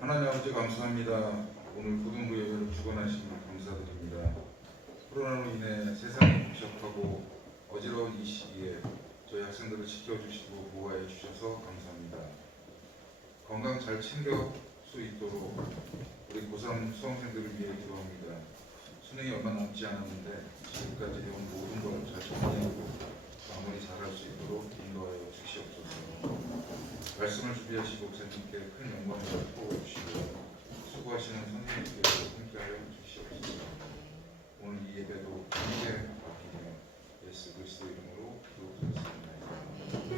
하나님 아버지 감사합니다. 오늘 고등부 예배를 주관하심을 감사드립니다. 코로나로 인해 세상이 복잡하고 어지러운 이 시기에 저희 학생들을 지켜주시고 보호해 주셔서 감사합니다. 건강 잘 챙겨 수 있도록 우리 고3 수험생들을 위해 기도합니다. 수능이 얼마 남지 않았는데 지금까지 해온 모든 걸 잘 정리하고 마무리 잘할 수 있도록 인도하여 주시옵소서. 말씀을 준비하시고 목사님께 큰 영광을 보여주시고 수고하시는 선생님께도 함께하여 주시옵소서. 오늘 이 예배도 함께 맡기며 예수 그리스도 이름으로 기도드렸습니다.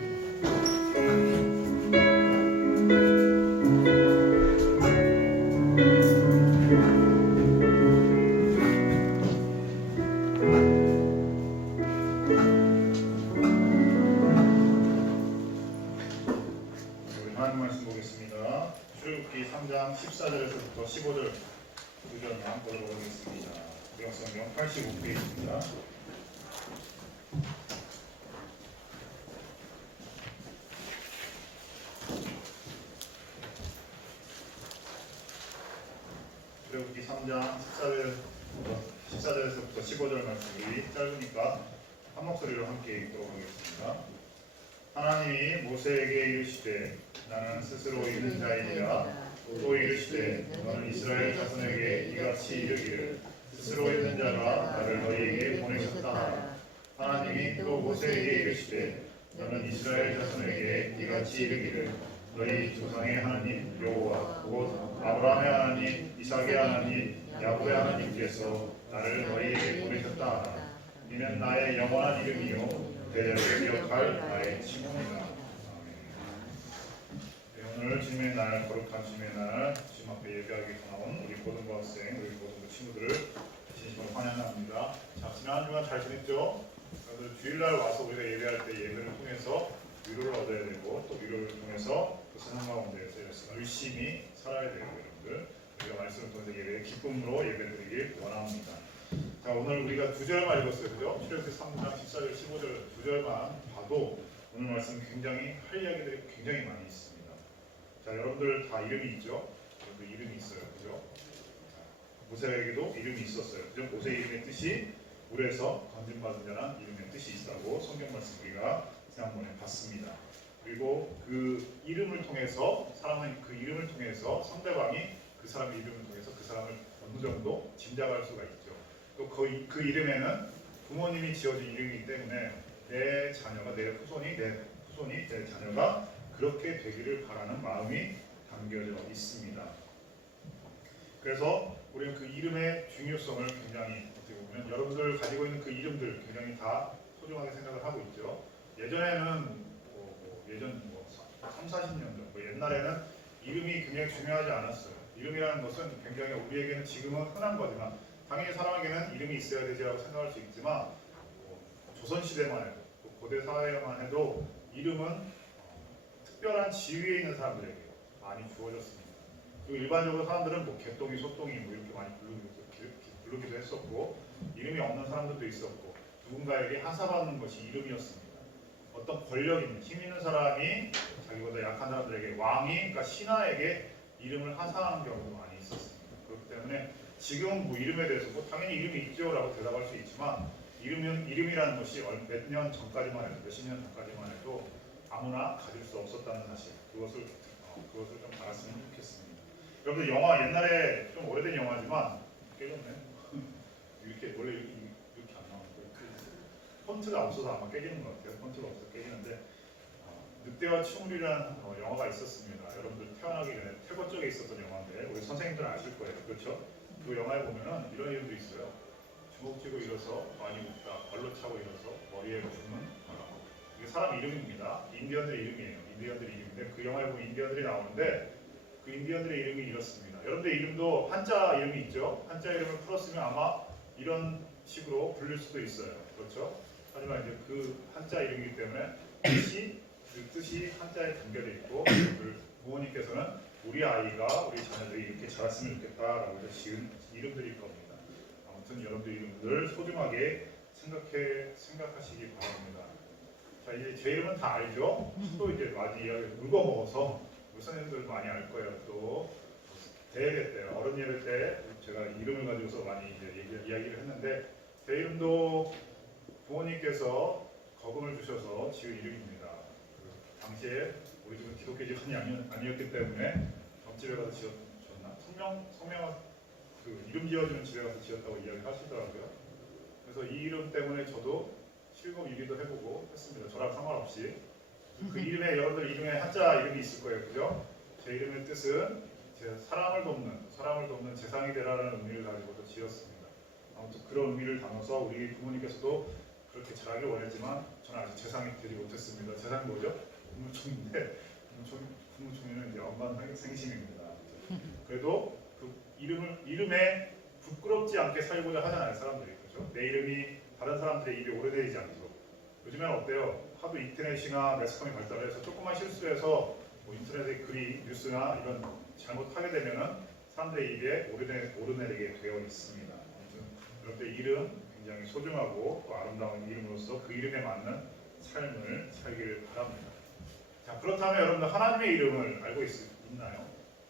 하나님 말씀 보겠습니다. 출애굽기 3장 14절에서부터 15절 구절만 보도록 하겠습니다. 성경 85페이지입니다. 출애굽기 3장 14절에서부터 15절 말씀이 짧으니까 한 목소리로 함께 읽도록 하겠습니다. 하나님이 모세에게 이르시되 나는 스스로 있는 자이니라. 또 이르시되 너는 이스라엘 자손에게 이같이 이르기를 스스로 있는 자가 나를 너희에게 보내셨다 하라. 하나님이 또 모세에게 이르시되 너는 이스라엘 자손에게 이같이 이르기를 너희 조상의 하나님 여호와 곧 아브라함의 하나님 이삭의 하나님 야곱의 하나님께서 나를 너희에게 보내셨다 하라. 이는 나의 영원한 이름이요 대대로 기억할 나의 칭호이다. 오늘 주님의 날, 거룩한 주님의 날, 주님 앞에 예배하기 나온 우리 고등부 학생, 우리 고등부 친구들을 진심으로 환영합니다. 자, 지난 한 주간 잘 지냈죠? 여러분들 주일날 와서 우리가 예배할 때 예배를 통해서 위로를 얻어야 되고 또 위로를 통해서 그 세상 가운데서 열심히 살아야 되고 여러분들 우리가 말씀을 통해서 예배의 기쁨으로 예배드리길 원합니다. 자, 오늘 우리가 두 절만 읽었어요. 그죠? 출애굽기 3장 14절, 15절 두 절만 봐도 오늘 말씀 굉장히 할 이야기들이 굉장히 많이 있습니다. 자, 여러분들 다 이름이 있죠? 여러분들 이름이 있어요. 그죠? 모세에게도 이름이 있었어요. 그죠? 모세 이름의 뜻이 물에서 건진받은 자란 이름의 뜻이 있다고 성경 말씀 우리가 지난번에 봤습니다. 그리고 그 이름을 통해서 그 이름을 통해서 상대방이 그 사람의 이름을 통해서 그 사람을 어느 정도 짐작할 수가 있죠. 또 그 이름에는 부모님이 지어준 이름이기 때문에 내 자녀가 내 후손이 내 자녀가 그렇게 되기를 바라는 마음이 담겨져 있습니다. 그래서 우리는 그 이름의 중요성을 굉장히 어떻게 보면 여러분들 가지고 있는 그 이름들 굉장히 다 소중하게 생각을 하고 있죠. 예전에는 예전 3, 40년 전 옛날에는 이름이 굉장히 중요하지 않았어요. 이름이라는 것은 굉장히 우리에게는 지금은 흔한 거지만 당연히 사람에게는 이름이 있어야 되지라고 생각할 수 있지만 조선시대만 해도 고대 사회만 해도 이름은 특별한 지위에 있는 사람들에게 많이 주어졌습니다. 그리고 일반적으로 사람들은 개똥이, 소똥이 이렇게 많이 부르기도 했었고 이름이 없는 사람들도 있었고 누군가에게 하사받는 것이 이름이었습니다. 어떤 권력 있는, 힘 있는 사람이 자기보다 약한 사람들에게 왕이, 그러니까 신하에게 이름을 하사하는 경우도 많이 있었습니다. 그렇기 때문에 지금 이름에 대해서 당연히 이름이 있죠 라고 대답할 수 있지만 이름이라는 것이 몇 년 전까지만 해도 몇십 년 전까지만 해도 아무나 가질 수 없었다는 사실 그것을 좀 알았으면 좋겠습니다. 여러분들 영화 옛날에 좀 오래된 영화지만 깨졌네. 이렇게 원래 이렇게 안 나오는데 폰트가 없어서 아마 깨지는 것 같아요. 폰트가 없어서 깨지는데 늑대와 충울이라는 영화가 있었습니다. 여러분들 태어나기 전에 태거 쪽에 있었던 영화인데 우리 선생님들은 아실 거예요. 그렇죠? 그 영화에 보면은 이런 이름도 있어요. 주먹 쥐고 일어서 많이 웃다, 발로 차고 일어서 머리에 붙는 이게 사람 이름입니다. 인디언들의 이름이에요. 인디언들의 이름인데 그 영화에 보면 인디언들이 나오는데 그 인디언들의 이름이 이렇습니다. 여러분들 이름도 한자 이름이 있죠. 한자 이름을 풀었으면 아마 이런 식으로 불릴 수도 있어요. 그렇죠? 하지만 이제 그 한자 이름이기 때문에 그 뜻이 한자에 담겨져 있고 부모님께서는 우리 아이가 우리 자녀들이 이렇게 자랐으면 좋겠다라고 해서 지은 이름들일 겁니다. 아무튼 여러분들 이름들 소중하게 생각하시기 바랍니다. 자, 이제 제 이름은 다 알죠? 또 이제 많이 이야기 물고 먹어서 우리 선생님들 많이 알 거예요. 또 대예배 때, 어른 예배 때 제가 이름을 가지고서 많이 이제 이야기를 했는데 제 이름도 부모님께서 거금을 주셔서 지은 이름입니다. 그 당시에 우리 집은 기독교 집안이 아니었기 때문에 점집에 가서 지었나? 성명 그 이름 지어주는 집에 가서 지었다고 이야기를 하시더라고요. 그래서 이 이름 때문에 저도 실검 일기도 해보고 했습니다. 저랑 상관없이. 그 이름에 여러분들 이름에 한자 이름이 있을 거예요, 그죠? 제 이름의 뜻은 사람을 돕는 재상이 되라는 의미를 가지고서 지었습니다. 아무튼 그런 의미를 담아서 우리 부모님께서도 그렇게 잘하길 원했지만 저는 아직 재상이 되지 못했습니다. 재상이 뭐죠? 국무총리인데 국무총리는 이제 엄만 생신입니다. 그래도 그 이름에 부끄럽지 않게 살고자 하잖아요, 사람들이. 그렇죠? 내 이름이 다른 사람들의 입에 오래되지 않도록. 요즘에는 어때요? 하도 인터넷이나 매스컴이 발달해서 조금만 실수해서 뭐 인터넷의 글이 뉴스나 이런 잘못하게 되면은 사람들의 입에 오르내리게 되어 있습니다. 아무튼 여러분들 이름 굉장히 소중하고 또 아름다운 이름으로서 그 이름에 맞는 삶을 살기를 바랍니다. 자, 그렇다면 여러분들 하나님의 이름을 알고 있나요?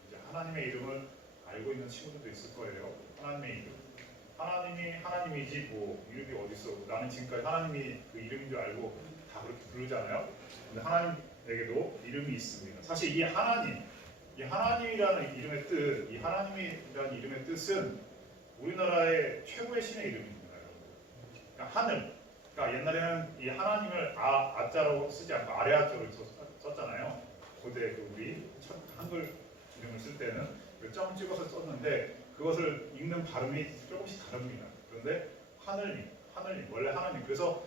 이제 하나님의 이름을 알고 있는 친구들도 있을 거예요. 하나님의 이름. 하나님이 하나님이지 뭐 이름이 어디 있어? 나는 지금까지 하나님이 그 이름인 줄 알고 다 그렇게 부르잖아요. 근데 하나님에게도 이름이 있습니다. 사실 이 하나님이라는 이름의 뜻, 이 하나님이라는 이름의 뜻은 우리나라의 최고의 신의 이름입니다. 그러니까 하늘. 그러니까 옛날에는 이 하나님을 아자로 쓰지 않고 아래아자로 썼잖아요. 고대 우리 첫 한글 이름을 쓸 때는 점 찍어서 썼는데 그것을 읽는 발음이 조금씩 다릅니다. 그런데 하늘님, 원래 하나님. 그래서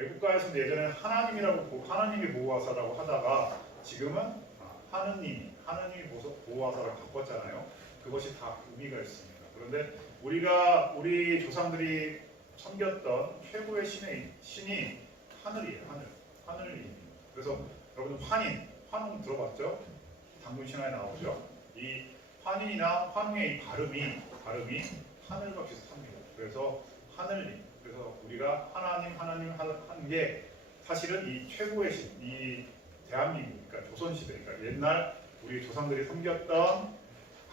애국가에서도 예전에는 하나님이 보호하사라고 하다가 지금은 하느님이 보호하사라고 바꿨잖아요. 그것이 다 의미가 있습니다. 그런데 우리 조상들이 섬겼던 최고의 신이 하늘이에요. 하늘입니다. 그래서 여러분 환웅 들어봤죠? 당군 신화에 나오죠. 이 환인이나 환웅의 이 발음이 하늘과 비슷합니다. 그래서 하늘님. 그래서 우리가 하나님 하는 게 사실은 이 최고의 신, 이 대한민국, 그러니까 조선시대, 그러니까 옛날 우리 조상들이 섬겼던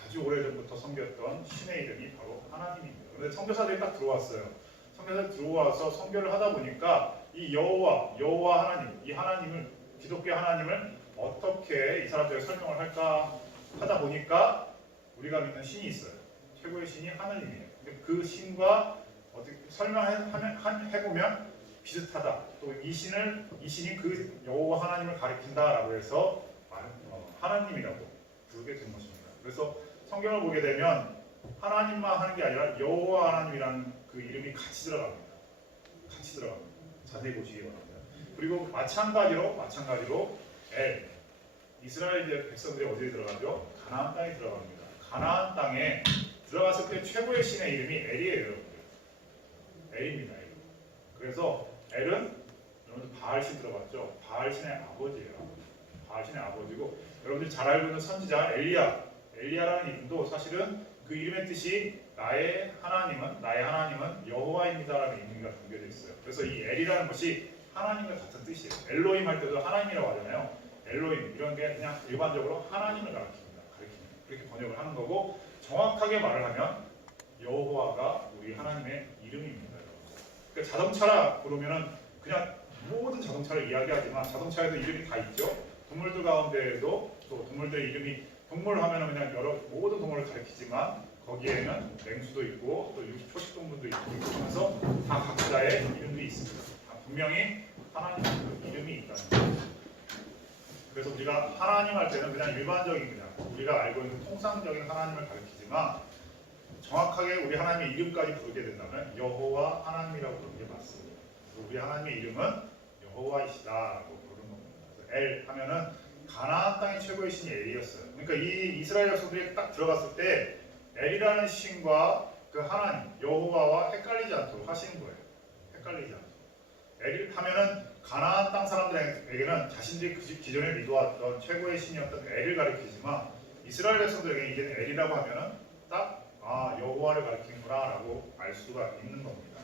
아주 오래전부터 섬겼던 신의 이름이 바로 하나님입니다. 그런데 선교사들이 딱 들어왔어요. 선교사들이 들어와서 선교를 하다 보니까 이 여호와 하나님, 이 하나님을 기독교 하나님을 어떻게 이 사람들에게 설명을 할까 하다 보니까 우리가 믿는 신이 있어요. 최고의 신이 하나님이에요. 근데 그 신과 어떻게 설명해보면 비슷하다. 또 이 신이 그 여호와 하나님을 가리킨다라고 해서 하나님이라고 부르게 된 것입니다. 그래서 성경을 보게 되면 하나님만 하는 게 아니라 여호와 하나님이라는 그 이름이 같이 들어갑니다. 자세히 보시기 바랍니다. 그리고 마찬가지로 이스라엘 이제 백성들이 어디에 들어가죠? 가나안 땅에 들어갑니다. 가나안 땅에 들어갔을 때 최고의 신의 이름이 엘이에요. 엘입니다. 엘. 그래서 엘은 여러분들 바알신 들어봤죠? 바알신의 아버지예요. 바알신의 아버지고 여러분들이 잘 알고 있는 선지자 엘리야라는 이름도 사실은 그 이름의 뜻이 나의 하나님은 여호와입니다라는 의미가 담겨져 있어요. 그래서 이 엘이라는 것이 하나님과 같은 뜻이에요. 엘로힘 할 때도 하나님이라고 하잖아요. 엘로힘 이런 게 그냥 일반적으로 하나님을 가리킵니다. 그렇게 번역을 하는 거고 정확하게 말을 하면 여호와가 우리 하나님의 이름입니다. 그러니까 자동차라 그러면은 그냥 모든 자동차를 이야기하지만 자동차에도 이름이 다 있죠. 동물들 가운데에도 또 동물들의 이름이 동물 하면은 그냥 모든 동물을 가리키지만 거기에는 맹수도 있고 또 초식동물도 있고 그래서 다 각자의 이름이 있습니다. 분명히 하나님 이름이 있다는 거예요. 그래서 우리가 하나님 할 때는 그냥 일반적인 우리가 알고 있는 통상적인 하나님을 가리키지만 정확하게 우리 하나님의 이름까지 부르게 된다면 여호와 하나님이라고 부르는 게 맞습니다. 우리 하나님의 이름은 여호와이시다라고 부르는 겁니다. 엘 하면은 가나안 땅의 최고의 신이 엘이었어요. 그러니까 이 이스라엘 백성들이 딱 들어갔을 때 엘이라는 신과 그 하나님 여호와와 헷갈리지 않도록 하시는 거예요. 헷갈리지 않도록. 엘 하면은 가나안 땅 사람들에게는 자신들이 기존에 믿어왔던 최고의 신이었던 엘을 가리키지만 이스라엘 백성들에게 이제 엘이라고 하면은 딱 여호와를 가리키는구나라고 알 수가 있는 겁니다.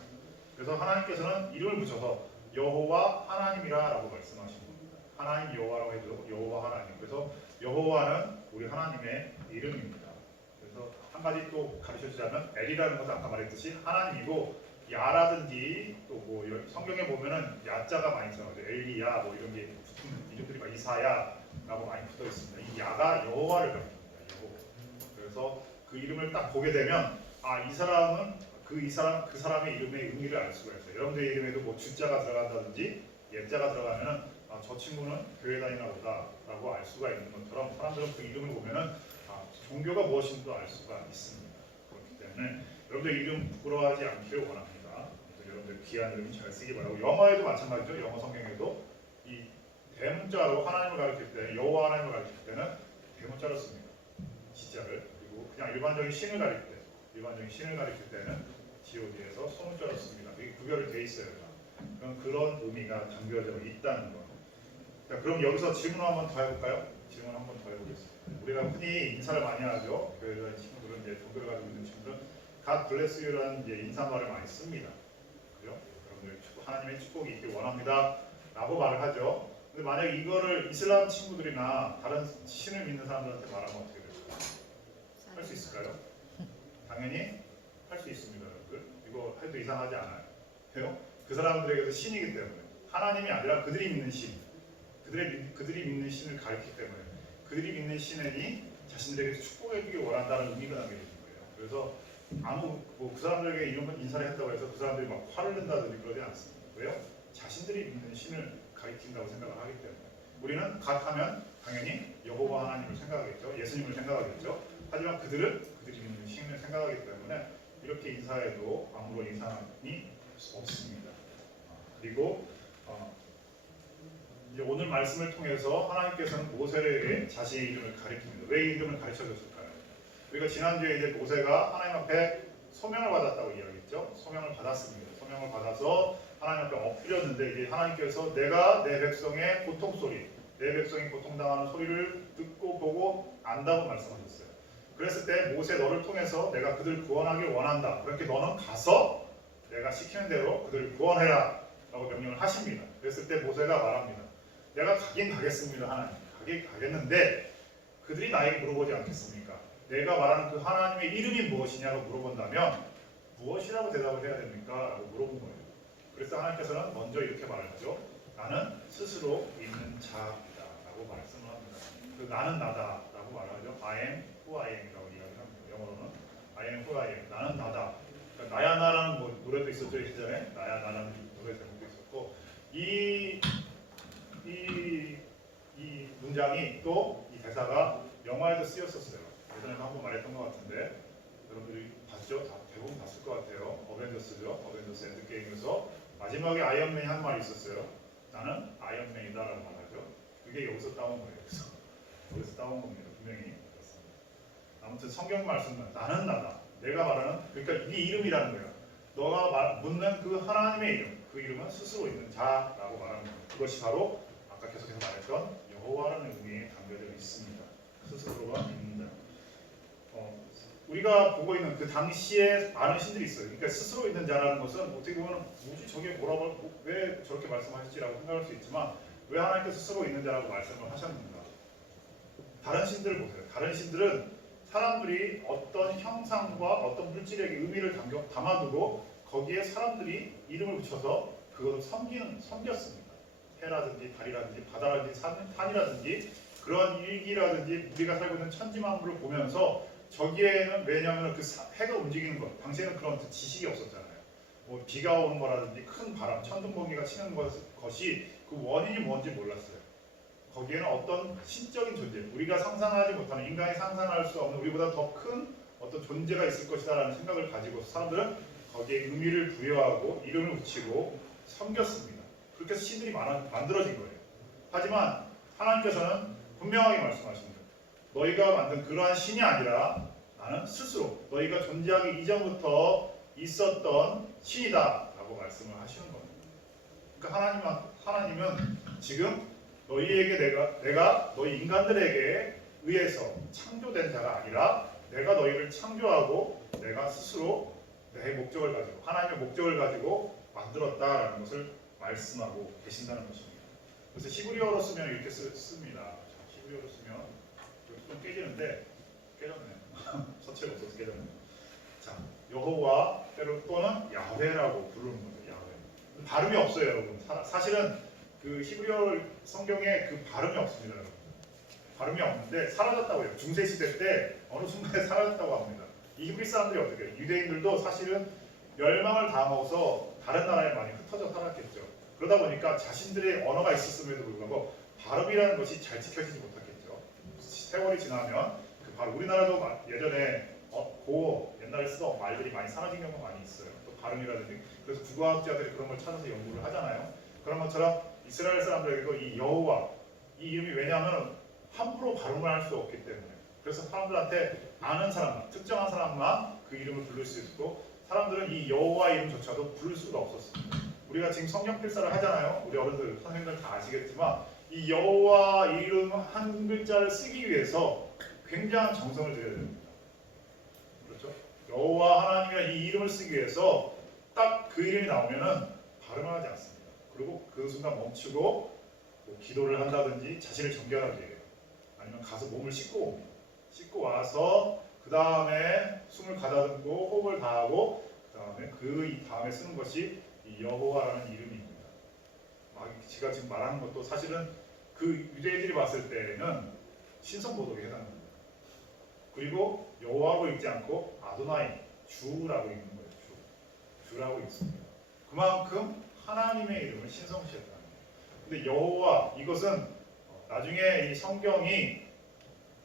그래서 하나님께서는 이름을 붙여서 여호와 하나님이라라고 말씀하신 겁니다. 하나님 여호와라고 해도 여호와 하나님. 그래서 여호와는 우리 하나님의 이름입니다. 그래서 그래서 한 가지 또 가르쳐주자면 엘이라는 것은 아까 말했듯이 하나님이고 야라든지 또 뭐 성경에 보면은 야자가 많이 들어가죠. 엘리야 뭐 이런 게 붙은 이름들이 막 이사야라고 많이 붙어 있습니다. 이 야가 여호와를 가리킵니다. 여호와. 그래서 그 이름을 딱 보게 되면 아 이 사람은 그 사람의 이름의 의미를 알 수가 있어요. 여러분들 이름에도 뭐 주자가 들어간다든지 예자가 들어가면은 아, 저 친구는 교회 다니나 보다라고 알 수가 있는 것처럼 사람들은 그 이름을 보면은 아, 종교가 무엇인지도 알 수가 있습니다. 그렇기 때문에 여러분들 이름 부끄러워하지 않기를 원합니다. 여러분들 귀한 이름 잘 쓰기 바라고 영어에도 마찬가지죠. 영어 성경에도 이 대문자로 하나님을 가르칠 때 여호와 하나님을 가르칠 때는 대문자로 씁니다. 지자를 그리고 그냥 일반적인 신을 가르칠 때는 god에서 소문자로 씁니다. 이게 구별이 돼 있어요. 그런 의미가 담겨져 있다는 거. 자, 그럼 여기서 질문 한번 더 해볼까요? 질문 한번 더 해보겠습니다. 우리가 흔히 인사를 많이 하죠. 교회에 다니는 친구들은 이제 종교를 가지고 있는 친구들은 God bless you라는 이제 인사말을 많이 씁니다. 그죠? 여러분들 하나님의 축복이 있길 원합니다. 라고 말을 하죠. 근데 만약 이거를 이슬람 친구들이나 다른 신을 믿는 사람들한테 말하면 어떻게 될까요? 할 수 있을까요? 당연히 할 수 있습니다. 여러분들. 이거 해도 이상하지 않아요. 왜요? 그 사람들에게도 신이기 때문에 하나님이 아니라 그들이 믿는 신, 그들이 믿는 신을 가리키기 때문에 그들이 믿는 신이 자신들에게 축복해주길 원한다는 의미가 담겨 있는 거예요. 그래서 아무 그 사람들에게 이런 인사를 했다고 해서 그 사람들이 막 화를 낸다든지 그러지 않습니다. 왜요? 자신들이 믿는 신을 가리킨다고 생각을 하기 때문에 우리는 갓하면 당연히 여호와 하나님을 생각하겠죠. 예수님을 생각하겠죠. 하지만 그들은 그들이 믿는 신을 생각하기 때문에 이렇게 인사해도 아무런 이상함이 없습니다. 그리고 이제 오늘 말씀을 통해서 하나님께서는 모세에게 자신의 이름을 가리킵니다. 왜 이름을 가르쳐줬을까요? 우리가 지난주에 이제 모세가 하나님 앞에 소명을 받았다고 이야기했죠. 소명을 받았습니다. 소명을 받아서 하나님 앞에 엎드렸는데 이제 하나님께서 내가 내 백성의 고통 소리, 내 백성이 고통당하는 소리를 듣고 보고 안다고 말씀하셨어요. 그랬을 때 모세 너를 통해서 내가 그들을 구원하길 원한다. 그렇게 너는 가서 내가 시키는 대로 그들을 구원해라 라고 명령을 하십니다. 그랬을 때 모세가 말합니다. 내가 가긴 가겠습니다. 하나님 가긴 가겠는데 그들이 나에게 물어보지 않겠습니까? 내가 말하는 그 하나님의 이름이 무엇이냐고 물어본다면 무엇이라고 대답을 해야 됩니까? 라고 물어본 거예요. 그래서 하나님께서는 먼저 이렇게 말을 하죠. 나는 스스로 있는 자이다 라고 말씀을 합니다. 그 나는 나다 라고 말을 하죠. I am who I am 이라고 이야기를 합니다. 영어로는 I am who I am. 나는 나다. 그러니까 나야 나라는 뭐 노래도 있었죠. 예전에 나야 나라는 노래 제목도 있었고 이 문장이 또 이 대사가 영화에도 쓰였었어요. 예전에도 한번 말했던 것 같은데 여러분들이 봤죠? 다 대부분 봤을 것 같아요. 어벤져스죠. 어벤져스 엔드게임에서 마지막에 아이언맨이 한 말이 있었어요. 나는 아이언맨이다라고 말하죠. 그게 여기서 따온 거예요. 그래서 여기서 따온 겁니다. 분명히 그렇습니다. 아무튼 성경 말씀은 나는 나다. 내가 말하는 그러니까 이게 이름이라는 거예요. 너가 묻는 그 하나님의 이름, 그 이름은 스스로 있는 자라고 말하는 거예요. 그것이 바로 아까 계속해서 말했던 여호와라는 의미에 담겨져 있습니다. 스스로가 있는 자. 우리가 보고 있는 그 당시에 많은 신들이 있어요. 그러니까 스스로 있는 자라는 것은 어떻게 보면 뭐지 저게 뭐라고 왜 저렇게 말씀하실지라고 생각할 수 있지만 왜 하나님께서 스스로 있는 자라고 말씀을 하셨는가? 다른 신들을 보세요. 다른 신들은 사람들이 어떤 형상과 어떤 물질에게 의미를 담아두고 거기에 사람들이 이름을 붙여서 그것을 섬겼습니다. 해라든지 달이라든지 바다라든지 산이라든지 그런 일기라든지 우리가 살고 있는 천지만물을 보면서 저기에는 왜냐하면 그 해가 움직이는 것 당시에는 그런 지식이 없었잖아요. 뭐 비가 오는 거라든지 큰 바람, 천둥번개가 치는 것이 그 원인이 뭔지 몰랐어요. 거기에는 어떤 신적인 존재, 우리가 상상하지 못하는 인간이 상상할 수 없는 우리보다 더 큰 어떤 존재가 있을 것이다라는 생각을 가지고 사람들은 거기에 의미를 부여하고 이름을 붙이고 섬겼습니다. 그렇게 해서 신들이 만들어진 거예요. 하지만 하나님께서는 분명하게 말씀하십니다. 너희가 만든 그러한 신이 아니라 나는 스스로 너희가 존재하기 이전부터 있었던 신이다 라고 말씀을 하시는 겁니다. 그러니까 하나님은 지금 너희에게 내가 너희 인간들에게 의해서 창조된 자가 아니라 내가 너희를 창조하고 내가 스스로 내 목적을 가지고 하나님의 목적을 가지고 만들었다라는 것을 말씀하고 계신다는 것입니다. 그래서 히브리어로 쓰면 이렇게 씁니다. 히브리어로 쓰면 좀 깨지는데 깨졌네요. 서체로 여호와 또는 야훼라고 부르는 거죠. 야훼. 발음이 없어요, 여러분. 사실은 그 히브리어 성경에 그 발음이 없습니다, 여러분. 발음이 없는데 사라졌다고 해요. 중세 시대 때 어느 순간에 사라졌다고 합니다. 이 히브리 사람들이 어떻게 해요? 유대인들도 사실은 멸망을 당하고서 다른 나라에 많이 흩어져 살았겠죠. 그러다 보니까 자신들의 언어가 있었음에도 불구하고 발음이라는 것이 잘 지켜지지 못했겠죠. 세월이 지나면 그 바로 우리나라도 예전에 고어 옛날에 쓰던 말들이 많이 사라진 경우가 많이 있어요. 또 발음이라든지 그래서 국어학자들이 그런 걸 찾아서 연구를 하잖아요. 그런 것처럼 이스라엘 사람들에게도 이 여호와 이 이름이 왜냐하면 함부로 발음을 할 수 없기 때문에 그래서 사람들한테 아는 사람만 특정한 사람만 그 이름을 부를 수 있고 사람들은 이 여호와 이름조차도 부를 수가 없었습니다. 우리가 지금 성경 필사를 하잖아요. 우리 어른들 선생님들 다 아시겠지만 이 여호와 이름 한 글자를 쓰기 위해서 굉장한 정성을 들여야 됩니다. 그렇죠? 여호와 하나님이라는 이 이름을 쓰기 위해서 딱 그 이름이 나오면은 발음을 하지 않습니다. 그리고 그 순간 멈추고 뭐 기도를 한다든지 자신을 정결하게 해요. 아니면 가서 몸을 씻고 옵니다. 씻고 와서 그 다음에 숨을 가다듬고 호흡을 다하고 그 다음에 이 다음에 쓰는 것이 이 여호와라는 이름입니다. 제가 지금 말하는 것도 사실은 그 유대인들이 봤을 때는 신성모독에 해당합니다. 그리고 여호와로 읽지 않고 아도나이 주라고 읽는 거예요. 주라고 읽습니다. 그만큼 하나님의 이름을 신성시했다는 거예요. 근데 여호와 이것은 나중에 이 성경이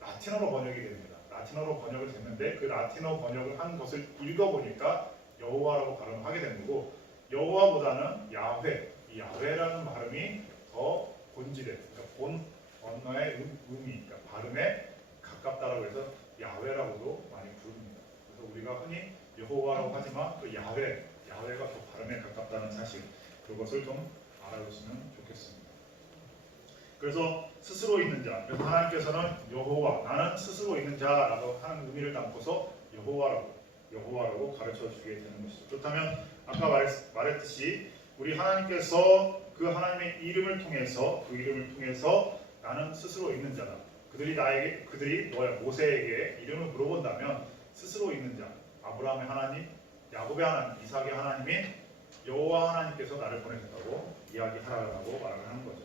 라틴어로 번역이 됩니다. 라틴어로 번역이 됐는데 그 라틴어 번역을 한 것을 읽어보니까 여호와라고 발음하게 된 거고 여호와보다는 야훼, 이 야훼라는 발음이 더 본질에, 그러니까 본 언어의 의미, 그러니까 발음에 가깝다라고 해서 야훼라고도 많이 부릅니다. 그래서 우리가 흔히 여호와라고 하지만 그 야훼가 더 발음에 가깝다는 사실, 그것을 좀 알아줬으면 좋겠습니다. 그래서 스스로 있는 자, 그래서 하나님께서는 여호와, 나는 스스로 있는 자라고 하는 의미를 담고서 여호와라고 가르쳐 주게 되는 것이죠. 그렇다면 아까 말했듯이 우리 하나님께서 그 하나님의 이름을 통해서 나는 스스로 있는 자다. 그들이 모세에게 이름을 물어본다면 스스로 있는 자, 아브라함의 하나님, 야곱의 하나님, 이삭의 하나님인 여호와 하나님께서 나를 보내셨다고 이야기하라고 말을 하는 거죠.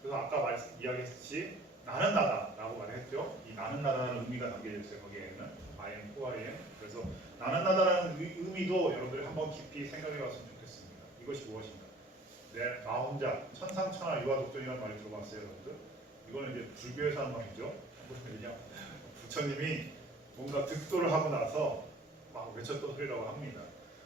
그래서 아까 이야기했듯이 나는 나다라고 말했죠. 이 나는 나다라는 의미가 담겨져 있어요. 거기에는 I am who I am. 그래서 나는 나다라는 의미도 여러분들이 한번 깊이 생각해 봤으면 좋겠습니다. 이것이 무엇인가? 나 혼자 천상천하 유아독존이라는 말을 들어봤어요, 여러분들? 이거는 이제 불교에서 하는 말이죠. 그냥 부처님이 뭔가 득도를 하고 나서 막 외쳤던 소리라고 합니다.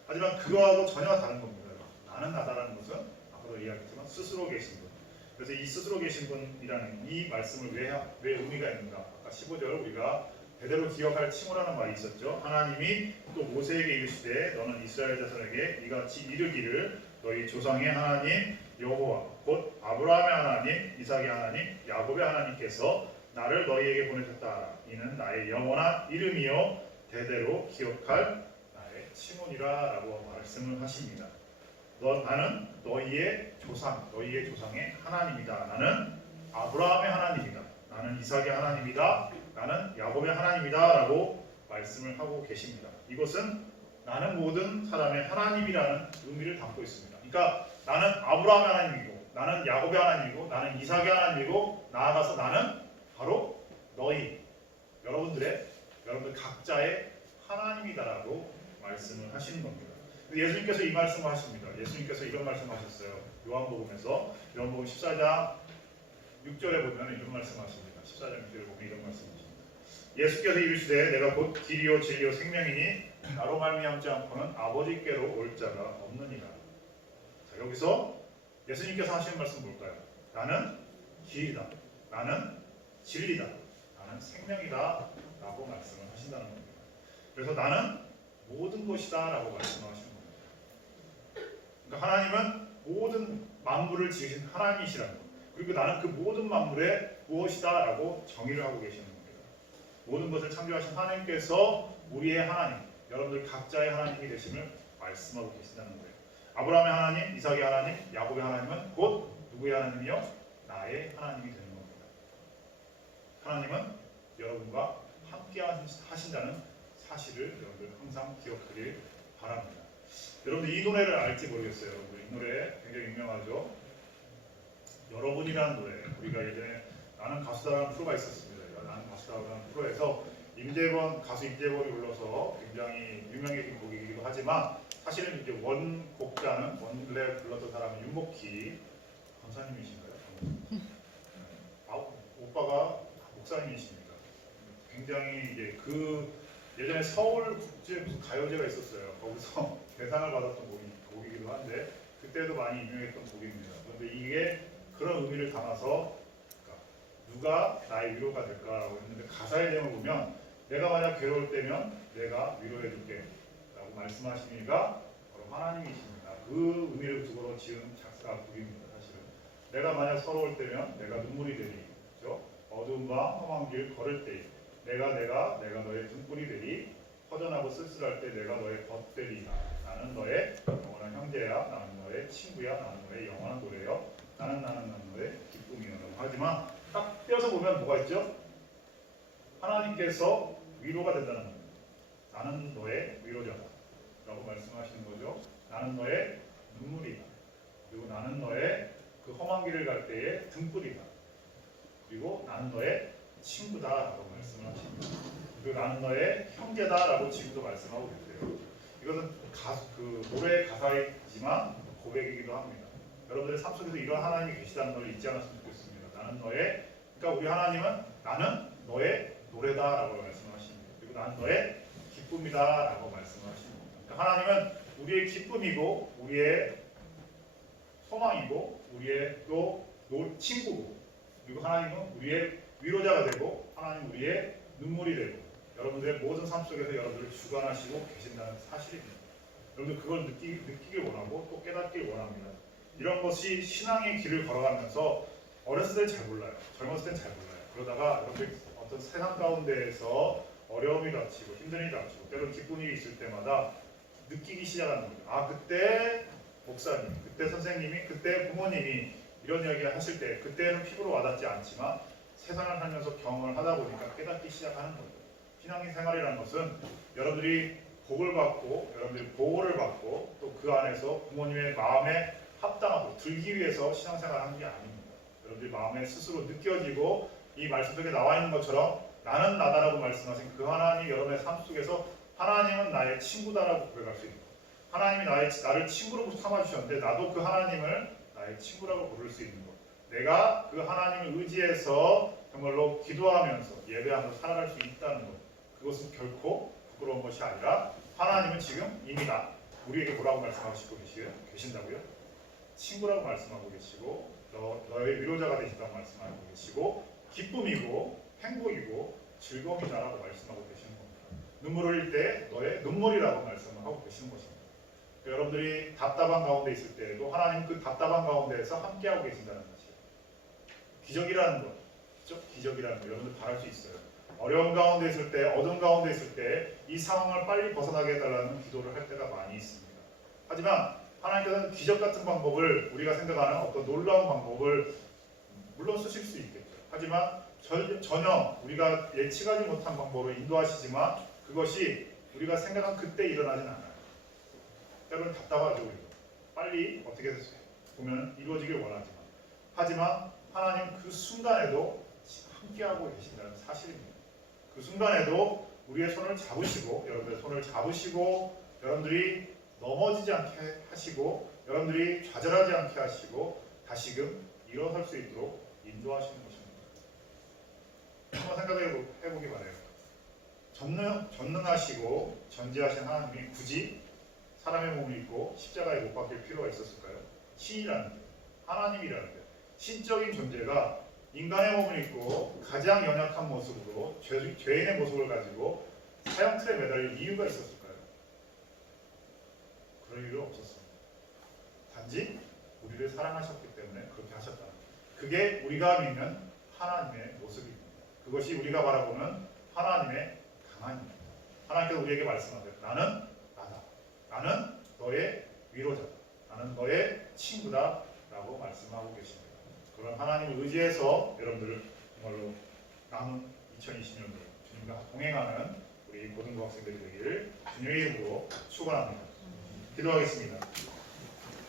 하지만 그거하고 전혀 다른 겁니다. 나는 나다라는 것은 아까도 이야기했지만 스스로 계신 분. 그래서 이 스스로 계신 분이라는 이 말씀을 왜 의미가 있는가? 아까 15절 우리가 대대로 기억할 칭호라는 말이 있었죠. 하나님이 또 모세에게 이르시되 너는 이스라엘 자손에게 이같이 이르기를 너희 조상의 하나님 여호와 곧 아브라함의 하나님, 이삭의 하나님, 야곱의 하나님께서 나를 너희에게 보내셨다 하라. 이는 나의 영원한 이름이요 대대로 기억할 나의 칭호니라 라고 말씀을 하십니다. 나는 너희의 조상의 하나님이다. 나는 아브라함의 하나님이다. 나는 이삭의 하나님이다. 나는 야곱의 하나님이다 라고 말씀을 하고 계십니다. 이것은 나는 모든 사람의 하나님이라는 의미를 담고 있습니다. 그러니까 나는 아브라함의 하나님이고 나는 야곱의 하나님이고 나는 이삭의 하나님이고 나아가서 나는 바로 여러분들 각자의 하나님이다라고 말씀을 하시는 겁니다. 예수님께서 이 말씀을 하십니다. 예수님께서 이런 말씀하셨어요. 요한복음에서 요한복음 14장 6절에 보면 이런 말씀하십니다. 14장 6절에 보면 이런 말씀하십니다. 예수께서 이르시되 내가 곧 길이요 진리요 생명이니 나로 말미암지 않고는 아버지께로 올 자가 없느니라. 자, 여기서 예수님께서 하시는 말씀 뭘까요? 나는 길이다. 나는 진리다. 나는 생명이다. 라고 말씀을 하신다는 겁니다. 그래서 나는 모든 것이다 라고 말씀하시는 겁니다. 그러니까 하나님은 모든 만물을 지으신 하나님이시라는 것. 그리고 나는 그 모든 만물의 무엇이다 라고 정의를 하고 계시는 겁니다. 모든 것을 창조하신 하나님께서 우리의 하나님, 여러분들 각자의 하나님이 되심을 말씀하고 계신다는 거예요. 아브라함의 하나님, 이삭의 하나님, 야곱의 하나님은 곧 누구의 하나님이요? 나의 하나님이 되는 겁니다. 하나님은 여러분과 함께 하신다는 사실을 여러분들 항상 기억하길 바랍니다. 여러분들 이 노래를 알지 모르겠어요. 여러분들 이 노래 굉장히 유명하죠. 여러분이라는 노래, 우리가 예전에 나는 가수다라는 프로가 있었습니다. 나는 가수다라는 프로에서 가수 임재범이 불러서 굉장히 유명해진 곡이기도 하지만 사실은 이제 원곡자는 원래 불렀던 사람은 윤복희 권사님이신가요? 오빠가 목사님이십니다. 굉장히 이제 예전에 서울 국제 무슨 가요제가 있었어요. 거기서 대상을 받았던 곡이기도 한데 그때도 많이 유명했던 곡입니다. 그런데 이게 그런 의미를 담아서 누가 나의 위로가 될까라고 했는데 가사의 내용을 보면 내가 만약 괴로울 때면 내가 위로해 줄게 라고 말씀하시니까 바로 하나님이십니다. 그 의미를 두고 지은 곡입니다. 사실은 내가 만약 서러울 때면 내가 눈물이 되리, 그렇죠? 어두운 밤 험한 길 걸을 때 내가 너의 등불이 되리, 허전하고 쓸쓸할 때 내가 너의 벗 되리. 나는 너의 영원한 형제야, 나는 너의 친구야, 나는 너의 영원한 노래요, 나는 너의 기쁨이야. 하지만 딱 떼어서 보면 뭐가 있죠? 하나님께서 위로가 된다는 겁니다. 나는 너의 위로자다 라고 말씀하시는 거죠. 나는 너의 눈물이다. 그리고 나는 너의 그 험한 길을 갈 때의 등불이다. 그리고 나는 너의 친구다 라고 말씀을 하십니다. 그리고 나는 너의 형제다 라고 지금도 말씀하고 계세요. 이것은 노래의 가사이지만 고백이기도 합니다. 여러분들의 삶 속에서 이런 하나님이 계시다는 걸 잊지 않았으면 좋겠습니다. 그러니까 우리 하나님은 나는 너의 노래다 라고 말씀하십니다. 그리고 나는 너의 기쁨이다 라고 말씀하십니다. 그러니까 하나님은 우리의 기쁨이고 우리의 소망이고 우리의 또 친구고, 그리고 하나님은 우리의 위로자가 되고 하나님 우리의 눈물이 되고 여러분들의 모든 삶 속에서 여러분들을 주관하시고 계신다는 사실입니다. 여러분들 그걸 느끼길 원하고 또 깨닫길 원합니다. 이런 것이 신앙의 길을 걸어가면서 어렸을 땐 잘 몰라요. 젊었을 땐 잘 몰라요. 그러다가 여러분들 어떤 세상 가운데에서 어려움이 닥치고 힘든 일이 닥치고 때로는 기쁜 일이 있을 때마다 느끼기 시작하는 거죠. 아, 그때 목사님, 그때 선생님이, 그때 부모님이 이런 이야기 하실 때 그때는 피부로 와닿지 않지만 세상을 살면서 경험을 하다 보니까 깨닫기 시작하는 거죠. 신앙생활이라는 것은 여러분들이 복을 받고 여러분들이 보호를 받고 또 그 안에서 부모님의 마음에 합당하고 들기 위해서 신앙생활을 하는 게 아닙니다. 여러분들이 마음에 스스로 느껴지고 이 말씀 속에 나와 있는 것처럼 나는 나다라고 말씀하신 그 하나님이 여러분의 삶 속에서 하나님은 나의 친구다라고 고백할 수 있는 것. 하나님이 나를 친구로 삼아주셨는데 나도 그 하나님을 나의 친구라고 부를 수 있는 것. 내가 그 하나님을 의지해서 정말로 기도하면서 예배하면서 살아갈 수 있다는 것. 그것은 결코 부끄러운 것이 아니라 하나님은 지금 이미 우리에게 뭐라고 말씀하시고 계신다고요? 친구라고 말씀하고 계시고 너의 위로자가 되신다고 말씀하고 계시고 기쁨이고 행복이고 즐거움이다라고 말씀하고 계시는 겁니다. 눈물 흘릴 때 너의 눈물이라고 말씀하고 계시는 것입니다. 여러분들이 답답한 가운데 있을 때에도 하나님 그 답답한 가운데에서 함께하고 계신다는 것이에요. 기적이라는 것, 그렇죠? 기적이라는 것 여러분들 바랄 수 있어요. 어려운 가운데 있을 때, 어두운 가운데 있을 때 이 상황을 빨리 벗어나게 해달라는 기도를 할 때가 많이 있습니다. 하지만 하나님께서는 기적 같은 방법을, 우리가 생각하는 어떤 놀라운 방법을 물론 쓰실 수 있겠죠. 하지만 전혀 우리가 예측하지 못한 방법으로 인도하시지만 그것이 우리가 생각한 그때 일어나진 않아요. 때로는 답답하죠. 우리도. 빨리 어떻게 보면 이루어지길 원하지만, 하지만 하나님 그 순간에도 함께하고 계신다는 사실입니다. 그 순간에도 우리의 손을 잡으시고, 여러분들의 손을 잡으시고, 여러분들이 넘어지지 않게 하시고, 여러분들이 좌절하지 않게 하시고, 다시금 일어설 수 있도록 인도하시는 것입니다. 한번 생각해보기 바래요. 전능하시고 전지하신 하나님이 굳이 사람의 몸을 입고 십자가에 못 박힐 필요가 있었을까요? 신이라는 게, 하나님이라는 게, 신적인 존재가 인간의 몸을 입고 가장 연약한 모습으로 죄인의 모습을 가지고 사형틀에 매달릴 이유가 있었을까요? 그럴 이유가 없었습니다. 단지 우리를 사랑하셨기 때문에 그렇게 하셨다는 거예요. 그게 우리가 믿는 하나님의 모습입니다. 그것이 우리가 바라보는 하나님의 강함입니다. 하나님께서 우리에게 말씀하세요. 나는 나다. 나는 너의 위로자다. 나는 너의 친구다. 라고 말씀하고 계십니다. 그런 하나님을 의지해서 여러분들 정말로 남은 2020년도 주님과 동행하는 우리 고등부 학생들이 되기를 주님의 이름으로 축원합니다. 기도하겠습니다.